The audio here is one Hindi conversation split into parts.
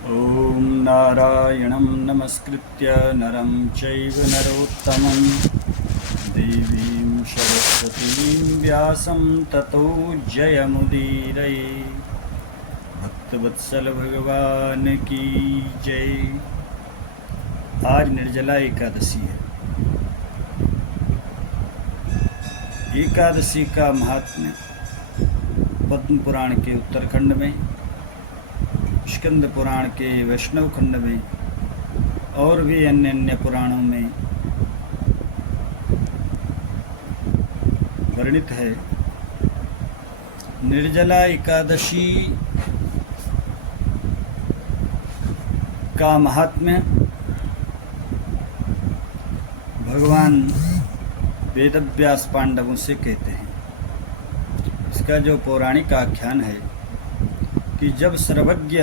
ॐ नारायणं नमस्कृत्य नरं चैव नरोत्तमं देवीं सरस्वतीं व्यासं ततो जयमुदीरये। भक्तवत्सल भगवान की जय। आज निर्जला एकादशी है। एकादशी का महात्म्य पद्म पुराण के उत्तरखंड में, स्कंद पुराण के वैष्णव खंड में और भी अन्य अन्य पुराणों में वर्णित है। निर्जला एकादशी का महात्म्य भगवान वेदव्यास पांडवों से कहते हैं। इसका जो पौराणिक आख्यान है कि जब सर्वज्ञ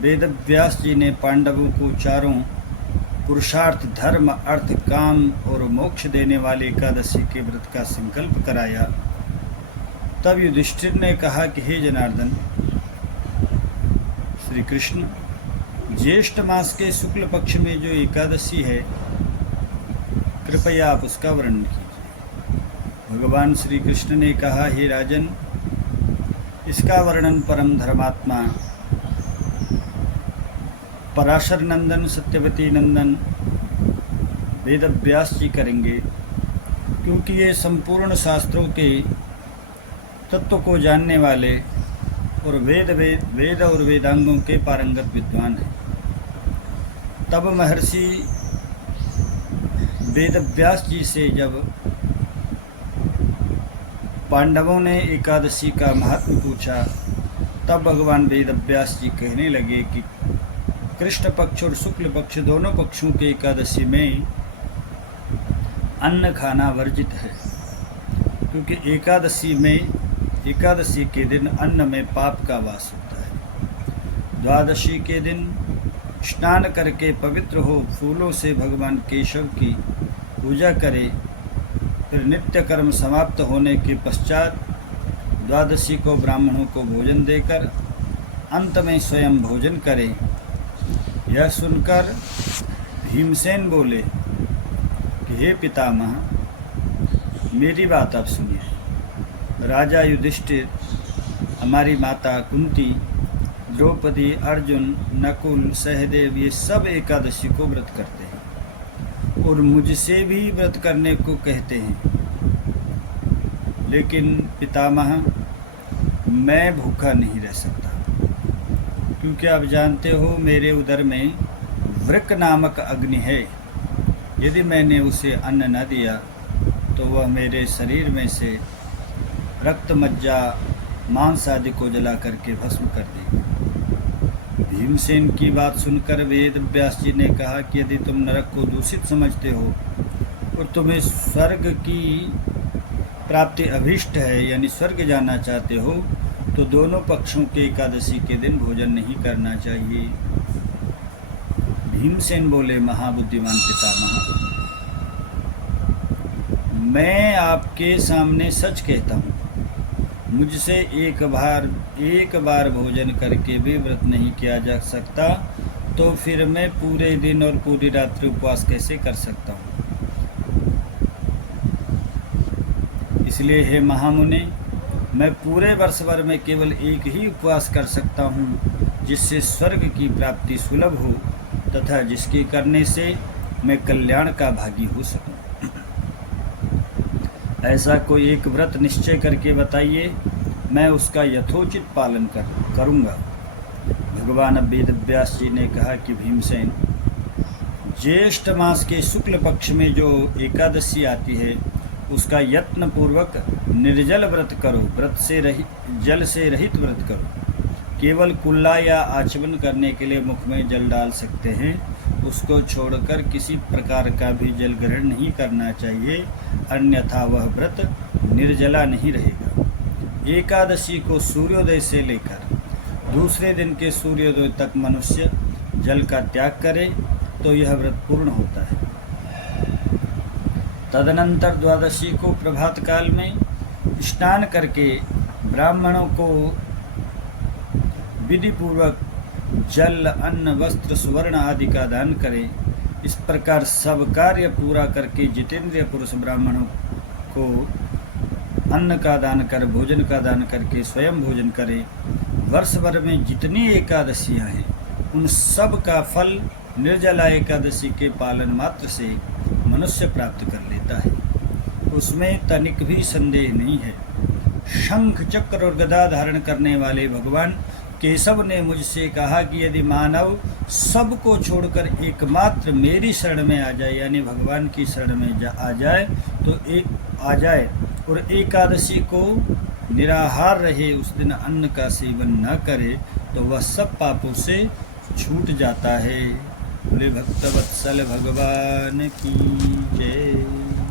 वेदव्यास जी ने पांडवों को चारों पुरुषार्थ धर्म अर्थ काम और मोक्ष देने वाले एकादशी के व्रत का संकल्प कराया, तब युधिष्ठिर ने कहा कि हे जनार्दन श्री कृष्ण, ज्येष्ठ मास के शुक्ल पक्ष में जो एकादशी है, कृपया आप उसका वर्णन कीजिए। भगवान श्री कृष्ण ने कहा, हे राजन, इसका वर्णन परम धर्मात्मा पराशर नंदन सत्यवती नंदन वेदव्यास जी करेंगे, क्योंकि ये संपूर्ण शास्त्रों के तत्व को जानने वाले और वेद और वेदांगों के पारंगत विद्वान हैं। तब महर्षि वेदव्यास जी से जब पांडवों ने एकादशी का महत्व पूछा, तब भगवान वेदव्यास जी कहने लगे कि कृष्ण पक्ष और शुक्ल पक्ष दोनों पक्षों के एकादशी में अन्न खाना वर्जित है, क्योंकि एकादशी के दिन अन्न में पाप का वास होता है। द्वादशी के दिन स्नान करके पवित्र हो फूलों से भगवान केशव की पूजा करे, फिर नित्य कर्म समाप्त होने के पश्चात द्वादशी को ब्राह्मणों को भोजन देकर अंत में स्वयं भोजन करें। यह सुनकर भीमसेन बोले कि हे पितामह, मेरी बात आप सुनिए। राजा युधिष्ठिर, हमारी माता कुंती, द्रौपदी, अर्जुन, नकुल, सहदेव, ये सब एकादशी को व्रत करते हैं और मुझसे भी व्रत करने को कहते हैं, लेकिन पितामह मैं भूखा नहीं रह सकता, क्योंकि आप जानते हो मेरे उदर में वृक नामक अग्नि है। यदि मैंने उसे अन्न न दिया तो वह मेरे शरीर में से रक्त मज्जा मांस आदि को जला करके भस्म कर देगा। भीमसेन की बात सुनकर वेदव्यास जी ने कहा कि यदि तुम नरक को दूषित समझते हो और तुम्हें स्वर्ग की प्राप्ति अभीष्ट है, यानी स्वर्ग जाना चाहते हो, तो दोनों पक्षों के एकादशी के दिन भोजन नहीं करना चाहिए। भीमसेन बोले, महाबुद्धिमान पितामह, मैं आपके सामने सच कहता हूँ, मुझसे एक बार भोजन करके भी व्रत नहीं किया जा सकता, तो फिर मैं पूरे दिन और पूरी रात्रि उपवास कैसे कर सकता हूँ। इसलिए हे महामुने, मैं पूरे वर्ष भर में केवल एक ही उपवास कर सकता हूँ, जिससे स्वर्ग की प्राप्ति सुलभ हो तथा जिसके करने से मैं कल्याण का भागी हो सकूँ। ऐसा कोई एक व्रत निश्चय करके बताइए, मैं उसका यथोचित पालन करूँगा। भगवान वेदव्यास जी ने कहा कि भीमसेन, ज्येष्ठ मास के शुक्ल पक्ष में जो एकादशी आती है, उसका यत्न पूर्वक निर्जल व्रत करो, जल से रहित व्रत करो। केवल कुल्ला या आचमन करने के लिए मुख में जल डाल सकते हैं, उसको छोड़कर किसी प्रकार का भी जल ग्रहण नहीं करना चाहिए, अन्यथा वह व्रत निर्जला नहीं रहेगा। एकादशी को सूर्योदय से लेकर दूसरे दिन के सूर्योदय तक मनुष्य जल का त्याग करे तो यह व्रत पूर्ण होता है। तदनंतर द्वादशी को प्रभात काल में स्नान करके ब्राह्मणों को विधि पूर्वक जल, अन्न, वस्त्र, सुवर्ण आदि का दान करे। इस प्रकार सब कार्य पूरा करके जितेंद्रिय पुरुष ब्राह्मणों को अन्न का दान कर, भोजन का दान करके स्वयं भोजन करे। वर्ष भर में जितनी एकादशियां हैं उन सब का फल निर्जला एकादशी के पालन मात्र से मनुष्य प्राप्त कर लेता है, उसमें तनिक भी संदेह नहीं है। शंख, चक्र और गदा धारण करने वाले भगवान केशव ने मुझसे कहा कि यदि मानव सबको छोड़कर एकमात्र मेरी शरण में आ जाए, यानी भगवान की शरण में आ जाए और एकादशी को निराहार रहे, उस दिन अन्न का सेवन न करे, तो वह सब पापों से छूट जाता है। बोले भक्तवत्सल भगवान की जय।